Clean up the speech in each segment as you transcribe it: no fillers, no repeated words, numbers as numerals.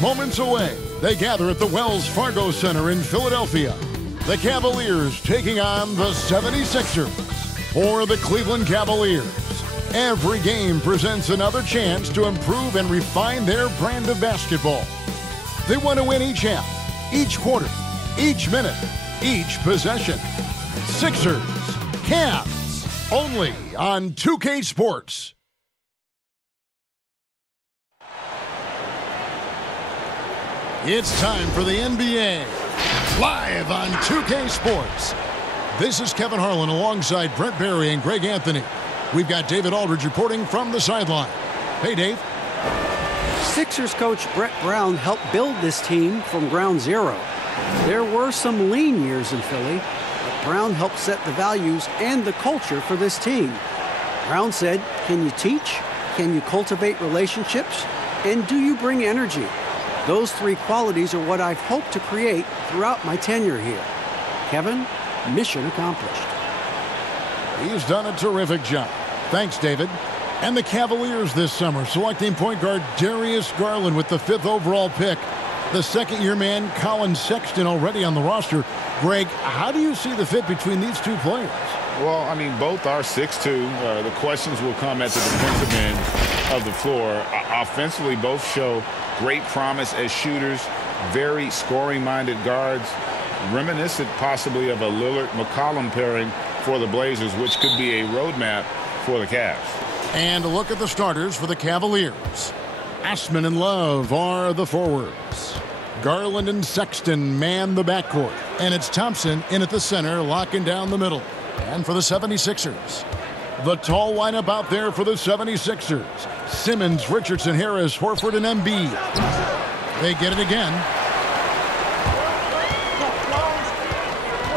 Moments away, they gather at the Wells Fargo Center in Philadelphia. The Cavaliers taking on the 76ers. For the Cleveland Cavaliers, every game presents another chance to improve and refine their brand of basketball. They want to win each half, each quarter, each minute, each possession. Sixers, Cavs, only on 2K Sports. It's time for the NBA, live on 2K Sports. This is Kevin Harlan alongside Brent Barry and Greg Anthony. We've got David Aldridge reporting from the sideline. Hey, Dave. Sixers coach Brett Brown helped build this team from ground zero. There were some lean years in Philly, but Brown helped set the values and the culture for this team. Brown said, "Can you teach? Can you cultivate relationships? And do you bring energy? Those three qualities are what I've hoped to create throughout my tenure here." Kevin, mission accomplished. He's done a terrific job. Thanks, David. And the Cavaliers this summer selecting point guard Darius Garland with the 5th overall pick. The second-year man, Colin Sexton, already on the roster. Greg, how do you see the fit between these two players? Well, I mean, both are 6'2". The questions will come at the defensive end of the floor. Offensively, both show great promise as shooters, very scoring-minded guards, reminiscent possibly of a Lillard-McCollum pairing for the Blazers, which could be a roadmap for the Cavs. And a look at the starters for the Cavaliers. Osman and Love are the forwards. Garland and Sexton man the backcourt. And it's Thompson in at the center, locking down the middle. And for the 76ers, the tall lineup out there for the 76ers. Simmons, Richardson, Harris, Horford, and Embiid. They get it again.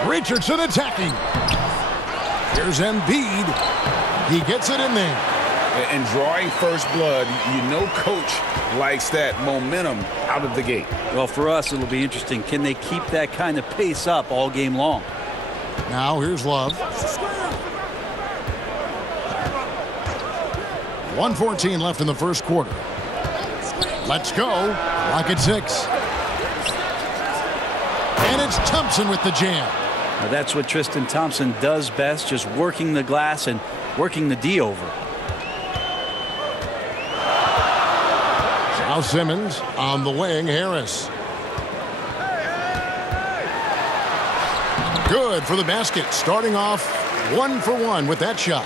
Richardson attacking. Here's Embiid. He gets it in there. And drawing first blood, you know coach likes that momentum out of the gate. Well, for us, it'll be interesting. Can they keep that kind of pace up all game long? Now here's Love. 1:14 left in the first quarter. Let's go. Clock at 6. And it's Thompson with the jam. Now, that's what Tristan Thompson does best, just working the glass and working the D over. Now Simmons on the wing. Harris. Good for the basket. Starting off 1 for 1 with that shot.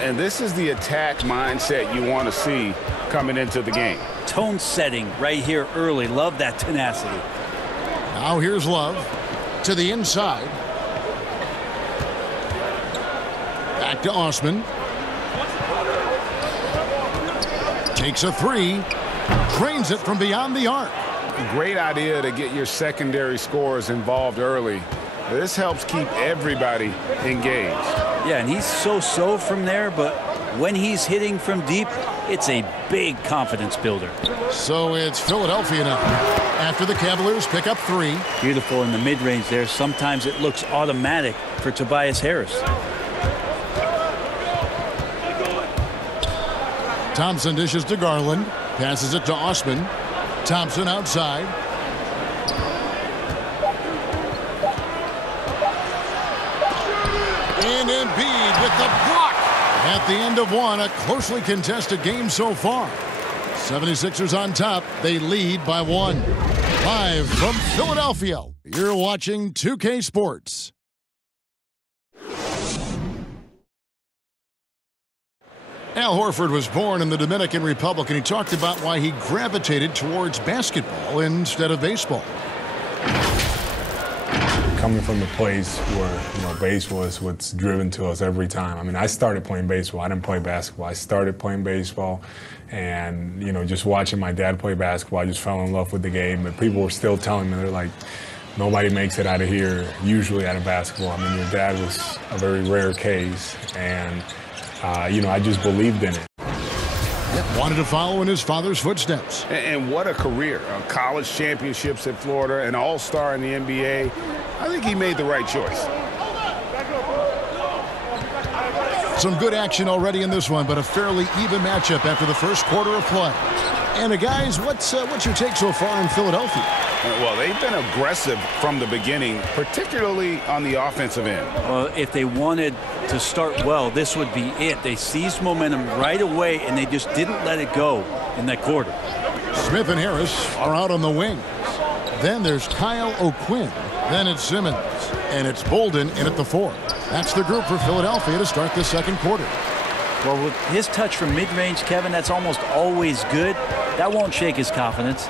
And this is the attack mindset you want to see coming into the game. Tone setting right here early. Love that tenacity. Now here's Love to the inside. Back to Osman. Takes a 3. Drains it from beyond the arc. Great idea to get your secondary scorers involved early. This helps keep everybody engaged. Yeah, and he's so-so from there, but when he's hitting from deep, it's a big confidence builder. So it's Philadelphia now. After the Cavaliers pick up 3. Beautiful in the mid-range there. Sometimes it looks automatic for Tobias Harris. Thompson dishes to Garland. Passes it to Osman. Thompson outside. And Embiid with the block. At the end of one, a closely contested game so far. 76ers on top. They lead by 1. Live from Philadelphia, you're watching 2K Sports. Al Horford was born in the Dominican Republic, and he talked about why he gravitated towards basketball instead of baseball. Coming from the place where, baseball is what's driven to us every time. I mean, I started playing baseball. I didn't play basketball. I started playing baseball, and, just watching my dad play basketball, I just fell in love with the game. But people were still telling me, they're like, nobody makes it out of here, usually out of basketball. I mean, your dad was a very rare case, and I just believed in it. Wanted to follow in his father's footsteps. And what a career. College championships at Florida, an all-star in the NBA. I think he made the right choice. Some good action already in this one, but a fairly even matchup after the first quarter of play. And guys, what's your take so far in Philadelphia? Well, they've been aggressive from the beginning, particularly on the offensive end. Well, if they wanted to start well, this would be it. They seized momentum right away, and they just didn't let it go in that quarter. Smith and Harris are out on the wings. Then there's Kyle O'Quinn. Then it's Simmons. And it's Bolden in at the 4. That's the group for Philadelphia to start the second quarter. Well, with his touch from mid-range, Kevin, that's almost always good. That won't shake his confidence.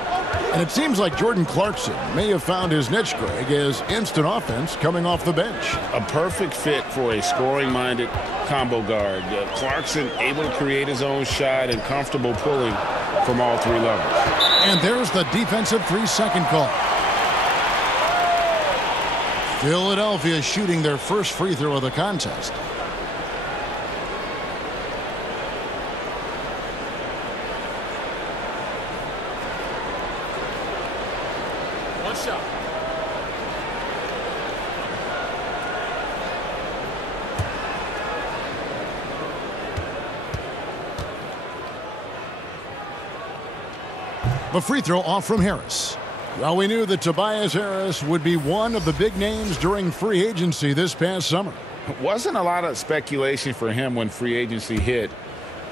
And it seems like Jordan Clarkson may have found his niche, Greg, as instant offense coming off the bench. A perfect fit for a scoring-minded combo guard. Clarkson able to create his own shot and comfortable pulling from all 3 levels. And there's the defensive 3-second call. Philadelphia shooting their first free throw of the contest. One shot. The free throw off from Harris. Well, we knew that Tobias Harris would be one of the big names during free agency this past summer. Wasn't a lot of speculation for him when free agency hit.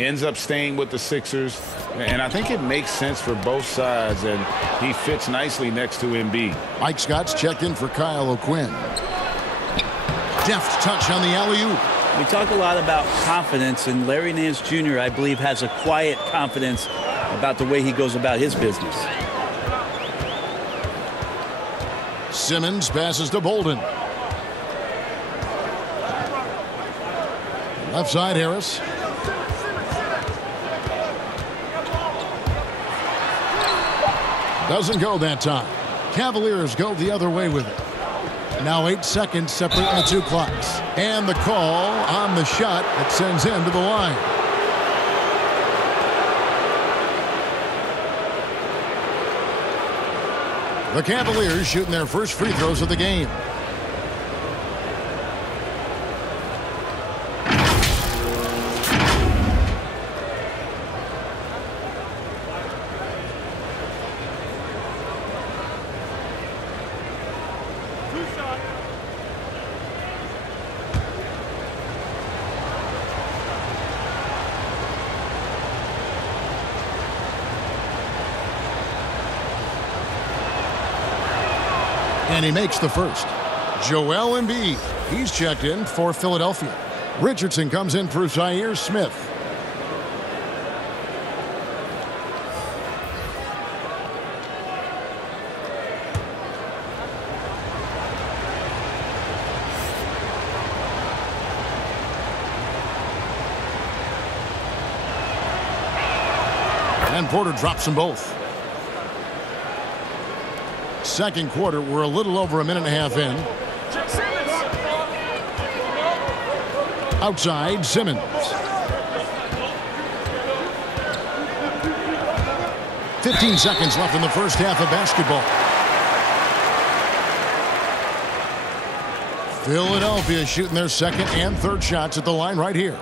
Ends up staying with the Sixers, and I think it makes sense for both sides, and he fits nicely next to Embiid. Mike Scott's checked in for Kyle O'Quinn. Deft touch on the alley-oop. We talk a lot about confidence, and Larry Nance Jr., I believe, has a quiet confidence about the way he goes about his business. Simmons passes to Bolden. Left side, Harris. Doesn't go that time. Cavaliers go the other way with it. Now 8 seconds separating the 2 clocks. And the call on the shot that sends him to the line. The Cavaliers shooting their first free throws of the game. And he makes the first. Joel Embiid, he's checked in for Philadelphia. Richardson comes in for Zaire Smith. And Porter drops them both. Second quarter, we're a little over a minute and a half in. Outside, Simmons. 15 seconds left in the first half of basketball. Philadelphia shooting their second and third shots at the line right here.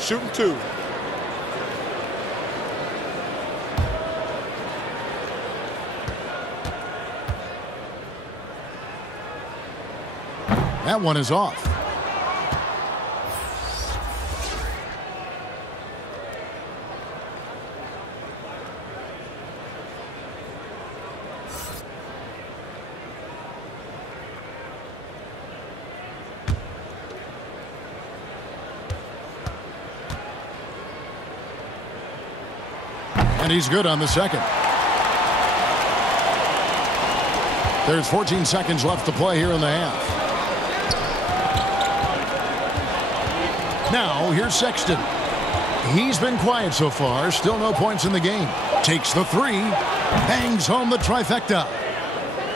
Shooting 2. That one is off. And he's good on the second. There's 14 seconds left to play here in the half. Now, here's Sexton. He's been quiet so far. Still no points in the game. Takes the 3. Bangs home the trifecta.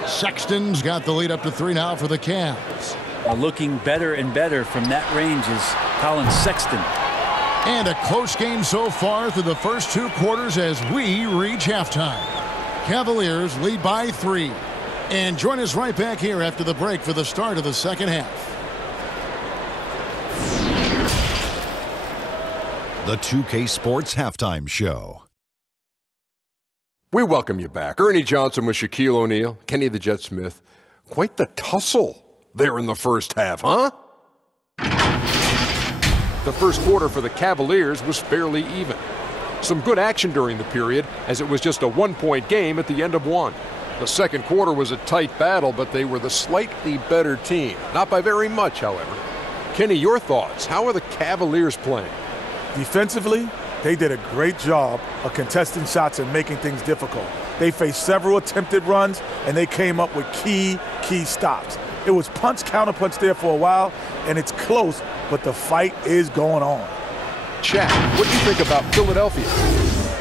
Sexton's got the lead up to 3 now for the Cavs. Looking better and better from that range is Colin Sexton. And a close game so far through the first 2 quarters as we reach halftime. Cavaliers lead by 3. And join us right back here after the break for the start of the second half. The 2K Sports Halftime Show. We welcome you back. Ernie Johnson with Shaquille O'Neal, Kenny the Jet Smith. Quite the tussle there in the first half, huh? The first quarter for the Cavaliers was fairly even. Some good action during the period, as it was just a 1-point game at the end of one. The second quarter was a tight battle, but they were the slightly better team. Not by very much, however. Kenny, your thoughts? How are the Cavaliers playing? Defensively, they did a great job of contesting shots and making things difficult. They faced several attempted runs, and they came up with key stops. It was punch, counterpunch there for a while, and it's close, but the fight is going on. Chad, what do you think about Philadelphia?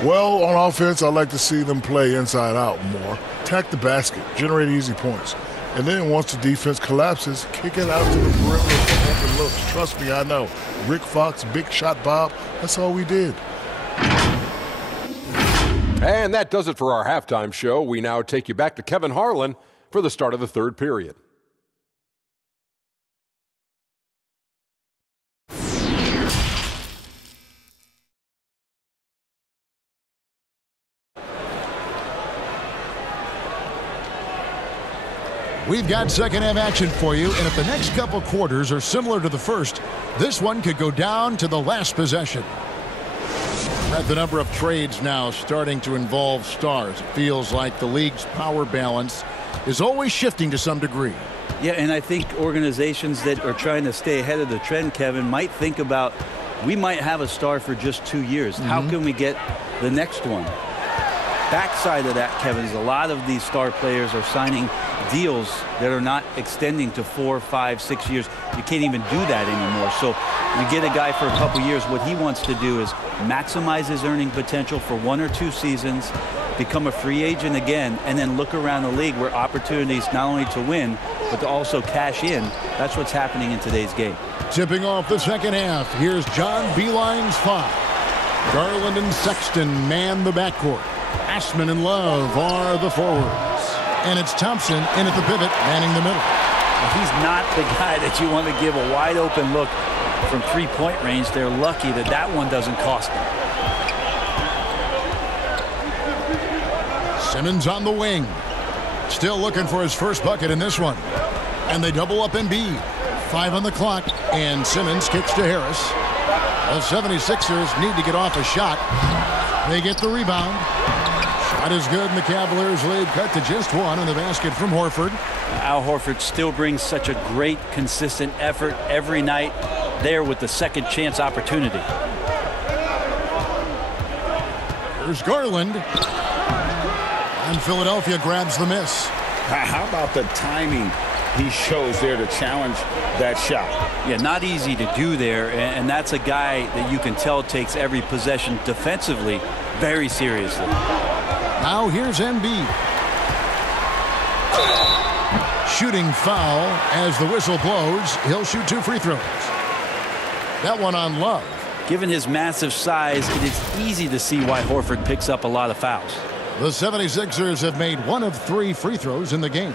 Well, on offense, I like to see them play inside out more. Attack the basket, generate easy points. And then once the defense collapses, kick it out to the perimeter for open looks. Trust me, I know. Rick Fox, Big Shot Bob, that's all we did. And that does it for our halftime show. We now take you back to Kevin Harlan for the start of the third period. We've got second half action for you, and if the next couple quarters are similar to the first, this one could go down to the last possession. We're at the number of trades now starting to involve stars. It feels like the league's power balance is always shifting to some degree. Yeah, and I think organizations that are trying to stay ahead of the trend, Kevin, might think about, we might have a star for just 2 years. How can we get the next one? Backside of that, Kevin, is a lot of these star players are signing deals that are not extending to 4, 5, 6 years. You can't even do that anymore. So you get a guy for a couple years. What he wants to do is maximize his earning potential for 1 or 2 seasons, become a free agent again, and then look around the league where opportunities not only to win, but to also cash in. That's what's happening in today's game. Tipping off the second half, here's John Beilein's 5. Garland and Sexton man the backcourt. Assman and Love are the forwards. And it's Thompson in at the pivot, manning the middle. He's not the guy that you want to give a wide open look from 3-point range. They're lucky that that one doesn't cost them. Simmons on the wing. Still looking for his first bucket in this one. And they double up Embiid. 5 on the clock, and Simmons kicks to Harris. The 76ers need to get off a shot. They get the rebound. Shot is good, and the Cavaliers lead cut to just 1 in the basket from Horford. Al Horford still brings such a great, consistent effort every night there with the second chance opportunity. Here's Garland. And Philadelphia grabs the miss. How about the timing he shows there to challenge that shot? Yeah, not easy to do there, and that's a guy that you can tell takes every possession defensively very seriously. Now here's Embiid. Shooting foul as the whistle blows. He'll shoot 2 free throws. That one on Love. Given his massive size, it is easy to see why Horford picks up a lot of fouls. The 76ers have made 1 of 3 free throws in the game.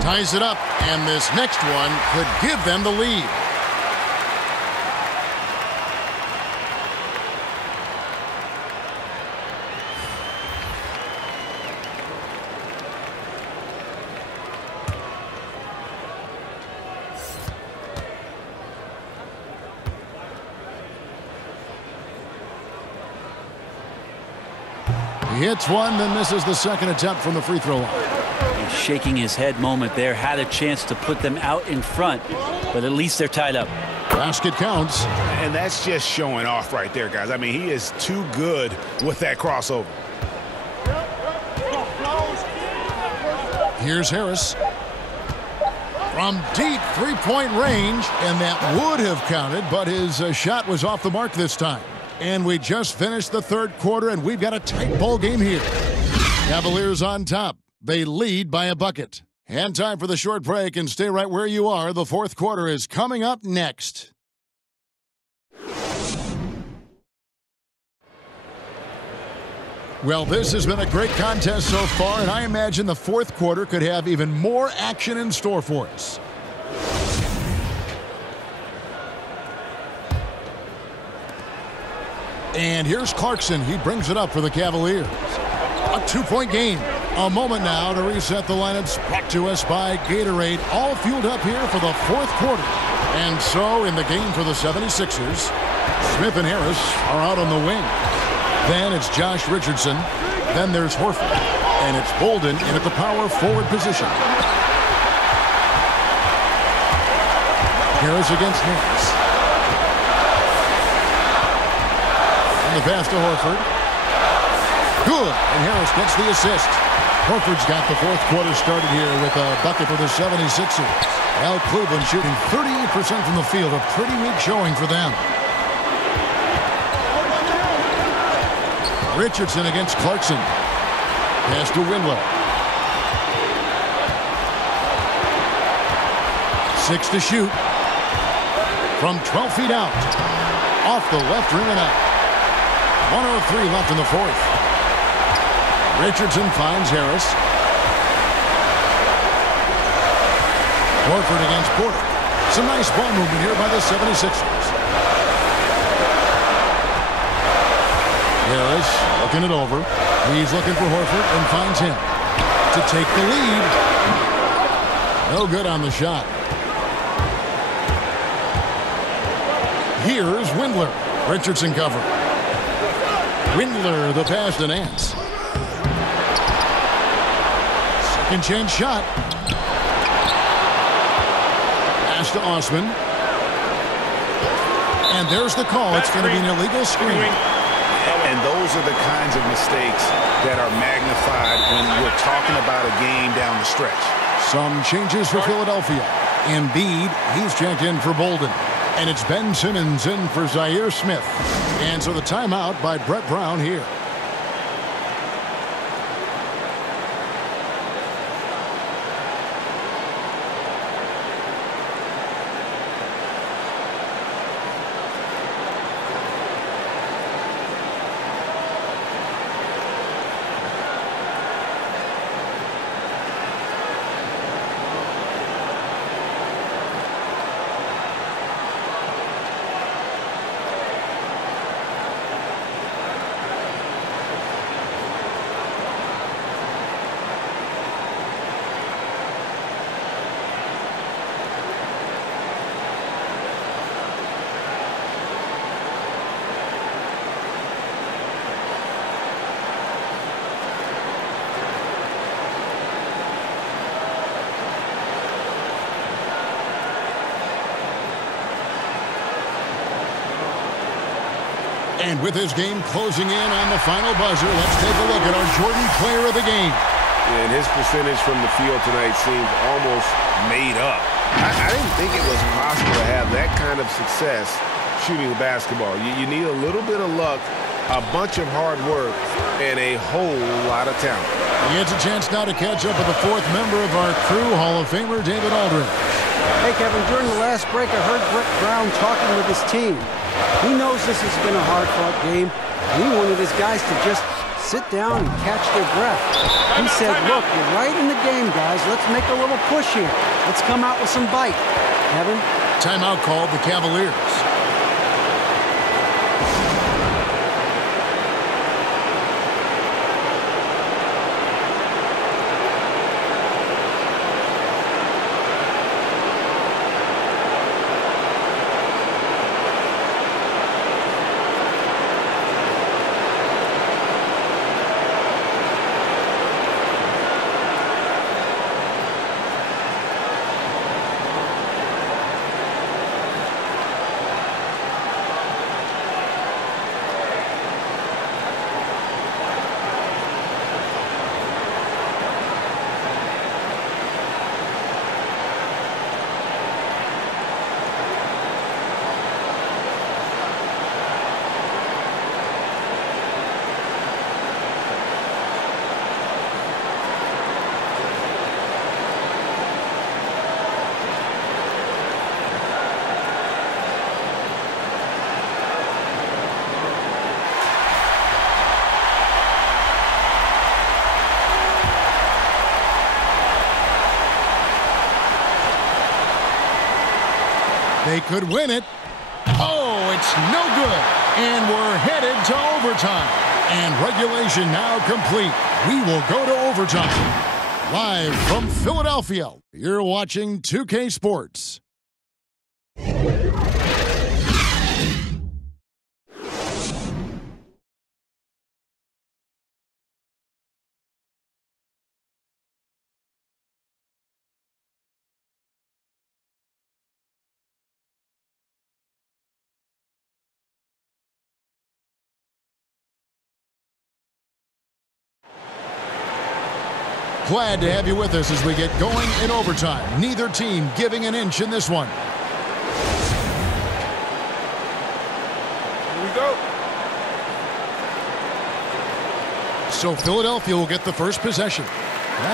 Ties it up, and this next one could give them the lead. He hits one, then misses the second attempt from the free throw line. Shaking his head moment there, had a chance to put them out in front, but at least they're tied up. Basket counts. And that's just showing off right there, guys. I mean, he is too good with that crossover. Here's Harris. From deep three-point range, and that would have counted, but his shot was off the mark this time. And we just finished the third quarter, and we've got a tight ball game here. Cavaliers on top. They lead by a bucket. And time for the short break, and stay right where you are. The fourth quarter is coming up next. Well, this has been a great contest so far, and I imagine the fourth quarter could have even more action in store for us. And here's Clarkson. He brings it up for the Cavaliers. A two-point game. A moment now to reset the lineups, brought to us by Gatorade. All fueled up here for the fourth quarter. And so in the game for the 76ers, Smith and Harris are out on the wing. Then it's Josh Richardson. Then there's Horford. And it's Bolden in at the power forward position. Harris against Harris. And the pass to Horford. Good. And Harris gets the assist. Horford's got the fourth quarter started here with a bucket for the 76ers. Al Cleveland shooting 38% from the field. A pretty weak showing for them. Richardson against Clarkson. Pass to Windler. 6 to shoot. From 12 feet out. Off the left rim and out. 1:03 left in the fourth. Richardson finds Harris. Horford against Porter. Some nice ball movement here by the 76ers. Harris looking it over. He's looking for Horford and finds him to take the lead. No good on the shot. Here's Windler. Richardson cover. Windler, the pass to Nance. Second chance shot. Pass to Osman. And there's the call. It's going to be an illegal screen. And those are the kinds of mistakes that are magnified when we're talking about a game down the stretch. Some changes for Philadelphia. Embiid, he's checked in for Bolden. And it's Ben Simmons in for Zaire Smith. And so the timeout by Brett Brown here. And with his game closing in on the final buzzer, let's take a look at our Jordan player of the game. And his percentage from the field tonight seems almost made up. I didn't think it was possible to have that kind of success shooting the basketball. You need a little bit of luck, a bunch of hard work, and a whole lot of talent. He gets a chance now to catch up with the fourth member of our crew, Hall of Famer David Aldridge. Hey, Kevin, during the last break, I heard Brett Brown talking with his team. He knows this has been a hard-fought game, and he wanted his guys to just sit down and catch their breath. He said, look, you're right in the game, guys. Let's make a little push here. Let's come out with some bite. Kevin? Timeout called the Cavaliers. They could win it. Oh, it's no good. And we're headed to overtime. And regulation now complete. We will go to overtime. Live from Philadelphia, you're watching 2K Sports. Glad to have you with us as we get going in overtime. Neither team giving an inch in this one. Here we go. So Philadelphia will get the first possession.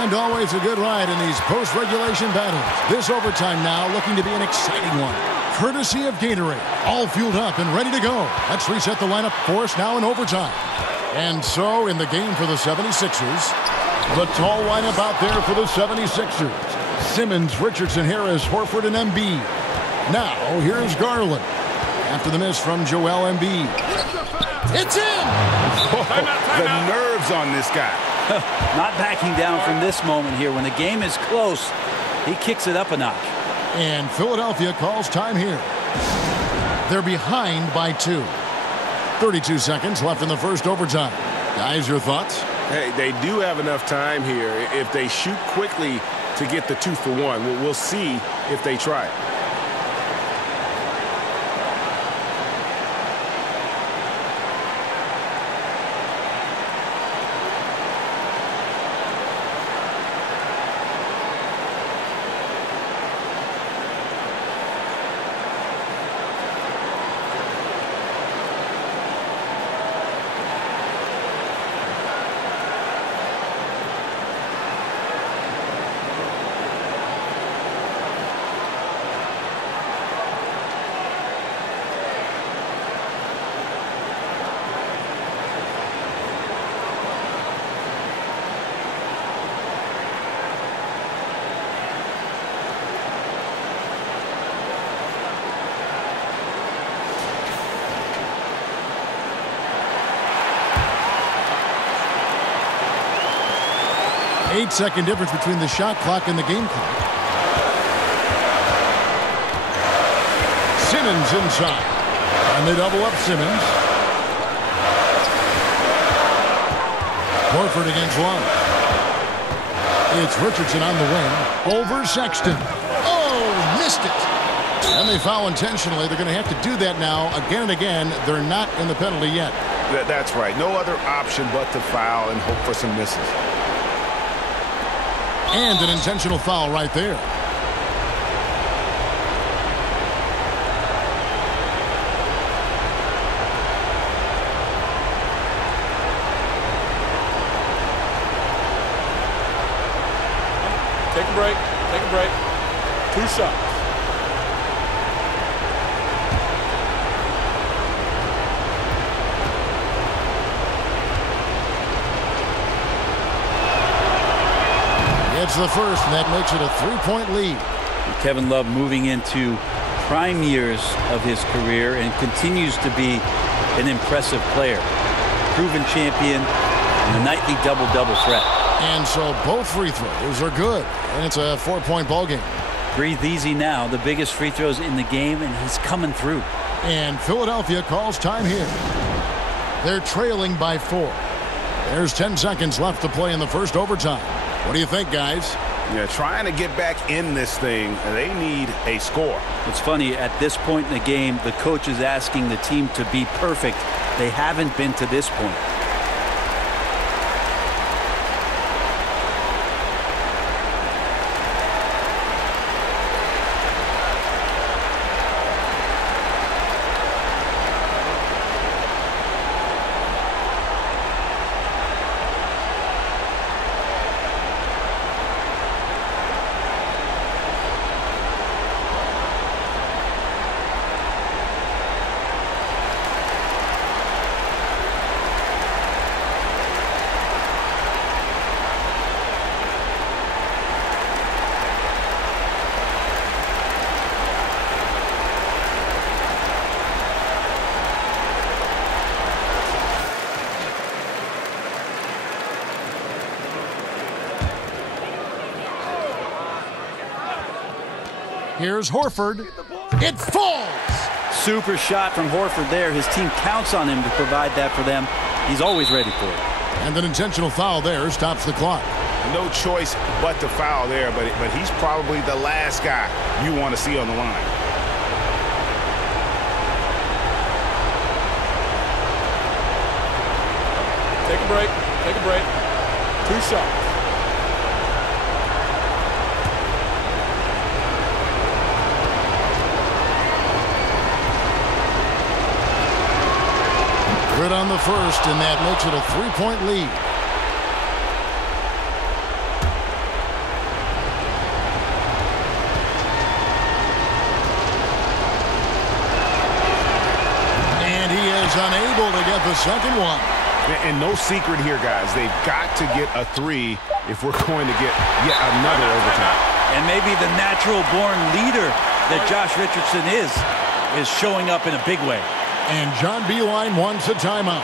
And always a good ride in these post-regulation battles. This overtime now looking to be an exciting one. Courtesy of Gatorade. All fueled up and ready to go. Let's reset the lineup for us now in overtime. And so in the game for the 76ers, the tall lineup out there for the 76ers. Simmons, Richardson, Harris, Horford, and Embiid. Now, here's Garland. After the miss from Joel Embiid. It's in! The nerves on this guy. Not backing down from this moment here. When the game is close, he kicks it up a notch. And Philadelphia calls time here. They're behind by 2. 32 seconds left in the first overtime. Guys, your thoughts? Hey, they do have enough time here if they shoot quickly to get the 2 for 1. We'll see if they try it. Eight-second difference between the shot clock and the game clock. Simmons inside. And they double up Simmons. Horford against Love. It's Richardson on the wing. Over Sexton. Oh, missed it. And they foul intentionally. They're going to have to do that now again and again. They're not in the penalty yet. That's right. No other option but to foul and hope for some misses. And an intentional foul right there. Take a break. Take a break. 2 shots. It's the first, and that makes it a 3-point lead. Kevin Love moving into prime years of his career and continues to be an impressive player. Proven champion and a nightly double-double threat. And so both free throws are good, and it's a 4-point ball game. Breathe easy now. The biggest free throws in the game, and he's coming through. And Philadelphia calls time here. They're trailing by 4. There's 10 seconds left to play in the first overtime. What do you think, guys? Yeah, trying to get back in this thing, they need a score. It's funny, at this point in the game, the coach is asking the team to be perfect. They haven't been to this point. Here's Horford. It falls! Super shot from Horford there. His team counts on him to provide that for them. He's always ready for it. And an intentional foul there stops the clock. No choice but to foul there, but he's probably the last guy you want to see on the line. Take a break. Take a break. 2 shots. Good on the first, and that makes it a 3-point lead. And he is unable to get the second one. And no secret here, guys. They've got to get a 3 if we're going to get yet another overtime. And maybe the natural-born leader that Josh Richardson is showing up in a big way. And John Beilein wants a timeout.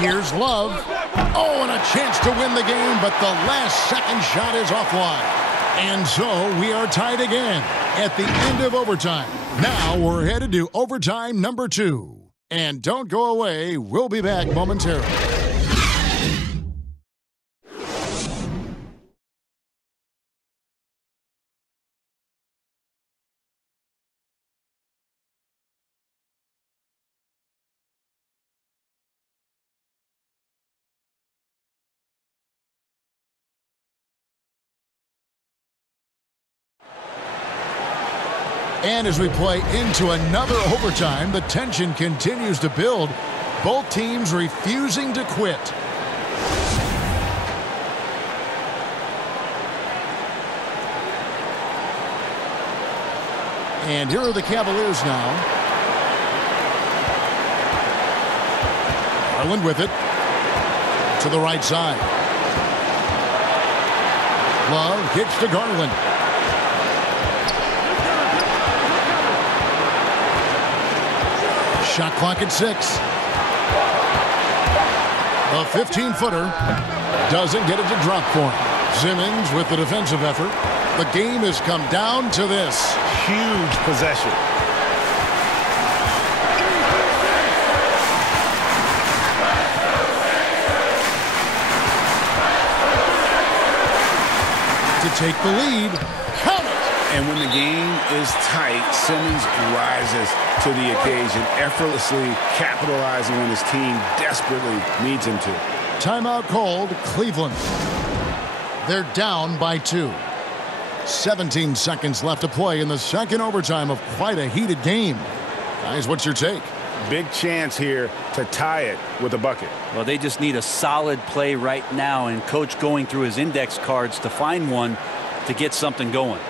Here's Love. Oh, and a chance to win the game, but the last second shot is offline. And so we are tied again at the end of overtime. Now we're headed to overtime number 2. And don't go away. We'll be back momentarily. And as we play into another overtime, the tension continues to build. Both teams refusing to quit. And here are the Cavaliers now. Garland with it. To the right side. Love hits to Garland. Shot clock at 6. A 15-footer doesn't get it to drop for him. Simmons with the defensive effort. The game has come down to this. Huge possession. To take the lead. Count it! And when the game is tight, Simmons rises to the occasion, effortlessly capitalizing when his team desperately needs him to. Timeout called, Cleveland. They're down by 2. 17 seconds left to play in the second overtime of quite a heated game. Guys, what's your take? Big chance here to tie it with a bucket. Well, they just need a solid play right now, and Coach going through his index cards to find one to get something going.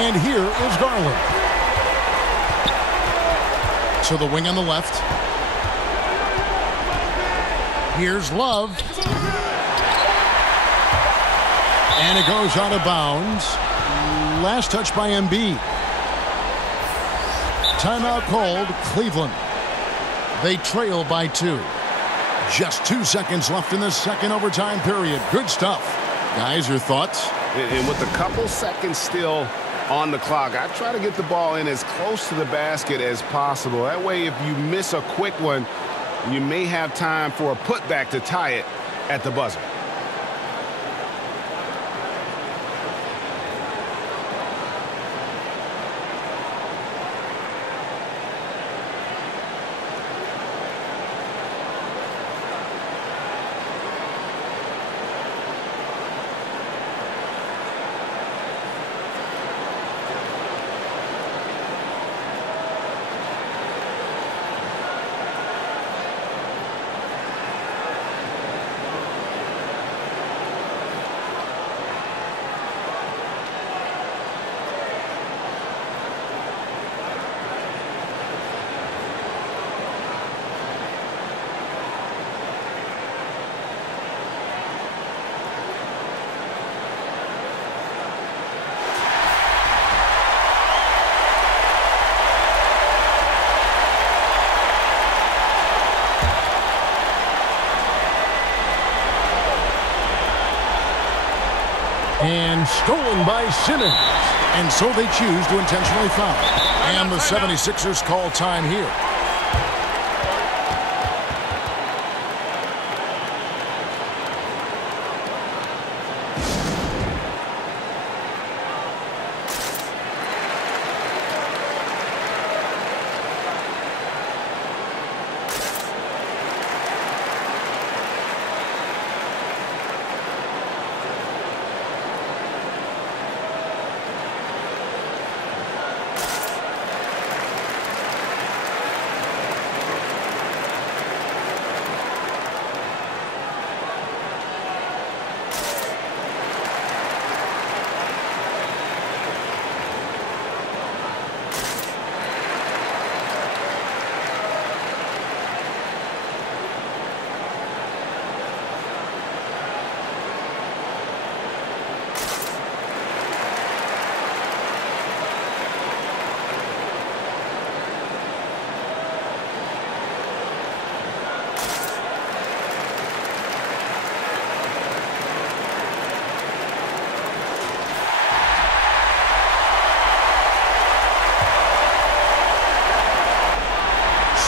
And here is Garland. To the wing on the left. Here's Love. And it goes out of bounds. Last touch by Embiid. Timeout called, Cleveland. They trail by 2. Just 2 seconds left in the second overtime period. Good stuff. Guys, your thoughts? And with a couple seconds still on the clock, I try to get the ball in as close to the basket as possible. That way, if you miss a quick one, you may have time for a putback to tie it at the buzzer. And stolen by Simmons. And so they choose to intentionally foul. And the 76ers call time here.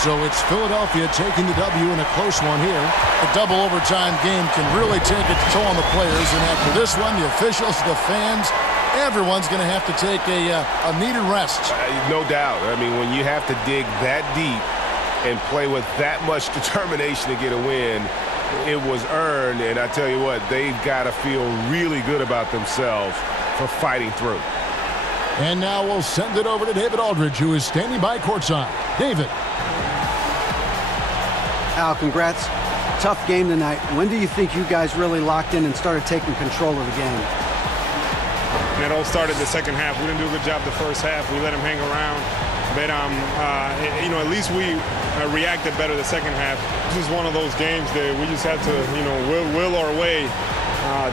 So it's Philadelphia taking the W in a close one here. The double overtime game can really take its toll on the players. And after this one, the officials, the fans, everyone's going to have to take a needed rest. No doubt. I mean, when you have to dig that deep and play with that much determination to get a win, it was earned. And I tell you what, they've got to feel really good about themselves for fighting through. And now we'll send it over to David Aldridge, who is standing by courtside. David. Al, congrats. Tough game tonight. When do you think you guys really locked in and started taking control of the game? It all started the second half. We didn't do a good job the first half. We let them hang around. But, at least we reacted better the second half. This is one of those games that we just had to, will our way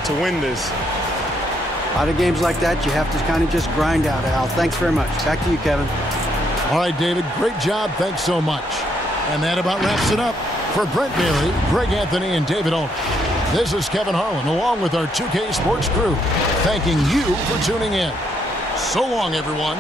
to win this. A lot of games like that, you have to kind of just grind out, Al. Thanks very much. Back to you, Kevin. All right, David, great job. Thanks so much. And that about wraps it up. For Brent Bailey, Greg Anthony, and David Aldridge, this is Kevin Harlan, along with our 2K Sports crew, thanking you for tuning in. So long, everyone.